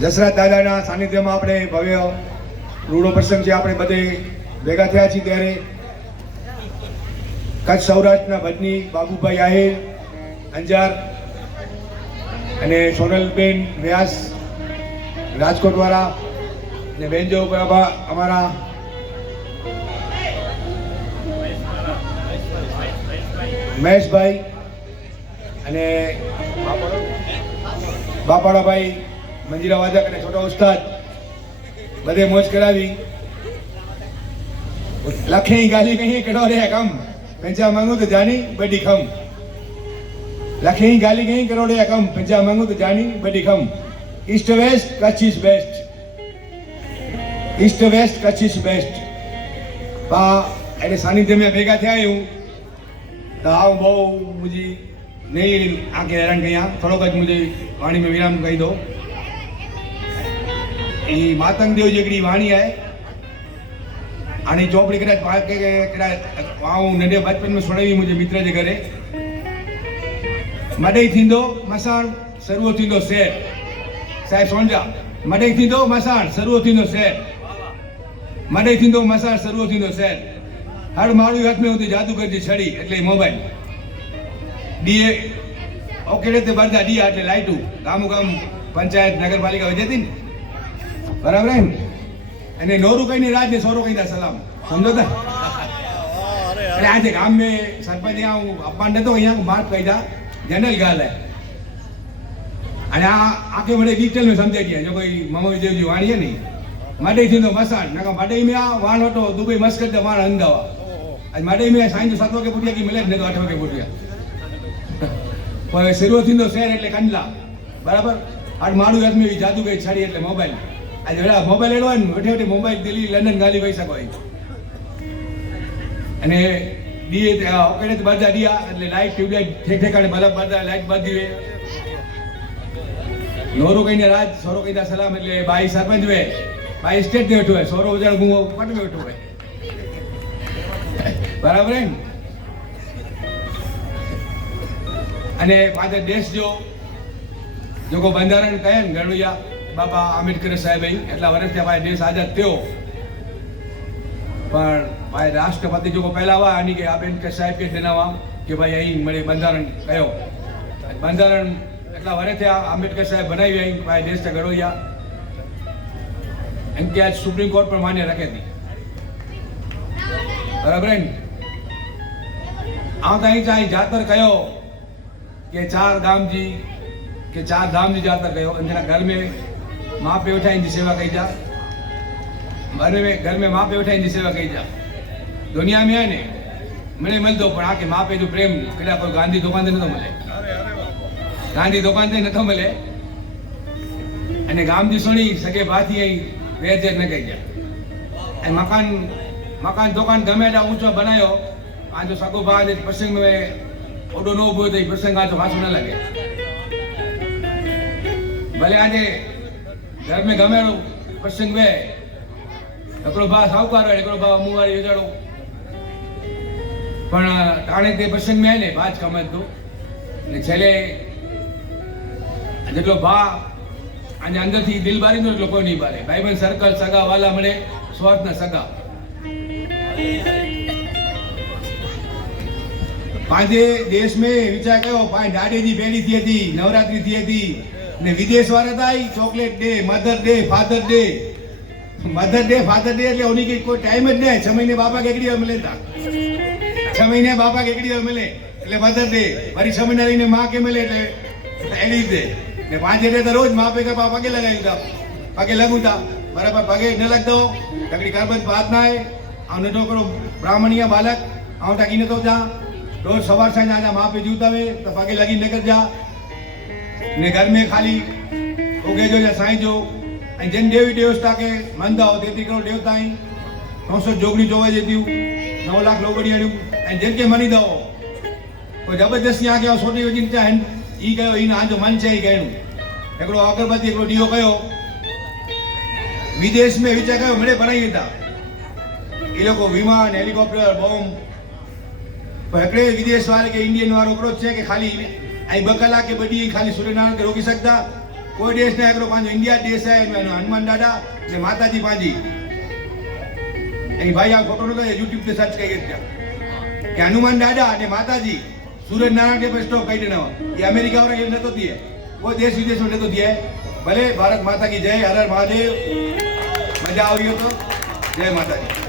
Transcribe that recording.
જસરાજ દાદાના સાનિધ્યમાં આપણે ભવ્ય રૂડો પ્રસંગ છે. આપણે બધે ભેગા થયા છીએ ત્યારે કચ્છ સૌરાષ્ટ્રના ભજની બાબુભાઈ આહિર અંજાર અને સોનલબેન વ્યાસ રાજકોટવાળા અને બેનજો બાબા અમારા મહેશભાઈ અને બાપાડાભાઈ મંજીરા વાદક અને છોટા ઉસ્તાદ બધે મોજ કરાવી. લખે ગાલી કहीं कड़ो रे कम पंचा मांगू तो जानी बड़ी खम. लखे गाली कहीं कड़ो रे कम पंचा मांगू तो जानी बड़ी खम. East west Kutch is best. East west Kutch is best. पा એટલે સાનિધ્ય में ભેગા થયા હું તો આવ બહુ મુજી નહીં આગે હેરાન કર્યા. થોડોક જ મુજે વાણી में विराम કહી દો. એ માતંગ દેવ જેકડી વાણી आहे आणि ચોપડી કદાચ હું નંढे बचपन में सुणावी मुंहिंजे मित्र जे घरे. मॾई थींदो मसाण सरुओ थींदो शहर. साहिब सोंजा मॾई थींदो मसाण सरुओ थींदो शहर. मॾई थींदो मसाण सरुओ थींदो शहर. हर माण्हू हथ में हुते जादूगर जी छड़ी એટલે મોબાઈલ ડીએ ઓકેડે તે બધા ડીયા એટલે લાઈટું ગામો ગામ પંચાયત નગરપાલિકા વજેતી ને બરાબર હે ને. અને નોરું કહીને રાજ ને સોરો કહીને સલામ સમજો તા. અરે આજે ગામ में સરપંચ यहाँ अपमान नतो અહીંયા मार कहीदा जनरल गाल है. અને આ આકે મને ડિટેલ में समझे गया जो कोई मामा विजय जी वाणी है नहीं मडई थींदो मसाण नका मडई में आ वाण वटो दुबई मस्कत ते वाण अंदावा. आज मडई में साईं जो 7 वागे पुटिया की मिले ने तो 8 वागे पुटिया पर सिरो थींदो शहर એટલે કંડલા બરાબર. આજ મારું હાથ में जादू गई छड़ी એટલે મોબાઈલ. आज वेला मोबाइल एडो ने वेठे वेठे मोबाइल दिल्ली लंडन गाली वही सको અને ડીએ ઓકેડે બધા ડીયા એટલે લાઈટ ટ્યુબલાઈટ ઠેક ઠેકાણે બલ્બ બધા લાઈટ બાંધી વે. નોરો કહીને રાજ સોરો કહીને સલામ એટલે બાઈ સરપંચ વે બાઈ સ્ટેટ દે બેઠો હોય સોરો ઉજાડ ગુંગો પટ બેઠો હોય બરાબર હે. અને પાછળ દેશ જો કો બંધારણ કહે ને ગણુયા બાબા આંબેડકર સાહેબ એટલા વર્ષથી ભાઈ દેશ આઝાદ થયો પણ ભાઈ રાષ્ટ્રપતિ જો પહેલા આવા આની કે આંબેડકર સાહેબ કે દેનાવા કે ભાઈ અહીં મળે બંધારણ કયો બંધારણ એટલા વર્ષથી આંબેડકર સાહેબ બનાવી અહીં ભાઈ દેશ ગણોયા એમ કે આજ સુપ્રીમ કોર્ટ પર માન્ય રાખે હતી બરાબર ને. આવતા અહીં ચાહી જાતર કયો કે चार धाम जी जातर कयो. अंजना घर में माँ पे उठा इनकी सेवा कही जा. घर में माँ पे उठा इनकी सेवा कही जा. दुनिया में है ने मैंने मिल दो पर आके माँ पे जो प्रेम कदा कोई गांधी दुकान से न तो मिले. गांधी दुकान से न तो मिले. अने गाम जी सुनी सके बात ही वेचे न कही जा. मकान दुकान गमे जा ऊंचो बनायो आज सको बाद प्रसंग में ओडो नो बोय तो प्रसंग आज वासु न लगे. भले आज घर में गमे प्रसंग में एकड़ो बा साहूकार एकड़ो बा मुवारी विचारो पण टाणे ते प्रसंग में ने बाज कमत तो ने छेले जेटलो बा आज अंदर थी दिल बारी नो એટલો કોઈ નહીં બારે. ભાઈ બહેન સર્કલ સગા વાલા મળે સ્વાર્થ ના સગા. પાંજે देश में विचार कयो पाई डाडे जी बेड़ी थी थी नवरात्रि थी थी ने विदेश वाला था chocolate day mother day father day એટલે उन्हीं के कोई टाइम જ नहीं. 6 महीने बापा के एकड़ी मिले था 6 महीने बापा के एकड़ी मिले એટલે मदर डे वरी 6 महीना रहीने माँ के मिले એટલે एडी डे ने 5 डे तो रोज माँ पे का पापा के लगाई था पगे लगू था बराबर पगे न लग दो तकड़ी करबत बात ना है. आ न तो करो ब्राह्मणिया बालक आउ टाकी न तो जा रोज सवार साईं आजा माँ पे जूता वे तो पगे लगी निकल जा ने घर में खाली उगे जो या साईं जो जन देवी देवता के मंदा हो 33 करोड़ देवता 900 जोगड़ी जोवा जेती 9 लाख लोगड़ी जन के मनी दो कोई जबरदस्ती आके सोटी वजी चाहे ई कयो इन आज मन छे ई कहणु एकड़ो अगरबत्ती एकड़ो दियो कयो विदेश में विचार कयो मळे बनाई था ई लोग विमान हेलिकॉप्टर बॉम्ब पर विदेश वाले के इंडियन वालों को छे के खाली आई 2 कलाक के बड़ी खाली सूर्यनारायण के रोकी सकता કોઈ દેશ ના એકલો પાંજો ઇન્ડિયા દેશ है हनुमान दादा ने माताजी पाजी भाई आ फोटो नतो यूट्यूब पे सर्च कई क्या कि हनुमान दादा ने माताजी सूरज नारायण के पेस्टो कई देना ये अमेरिका वाला ये नतो दिए वो देश विदेश में नतो दिए भले भारत माता की जय हर हर महादेव मजा आई हो तो जय माता दी।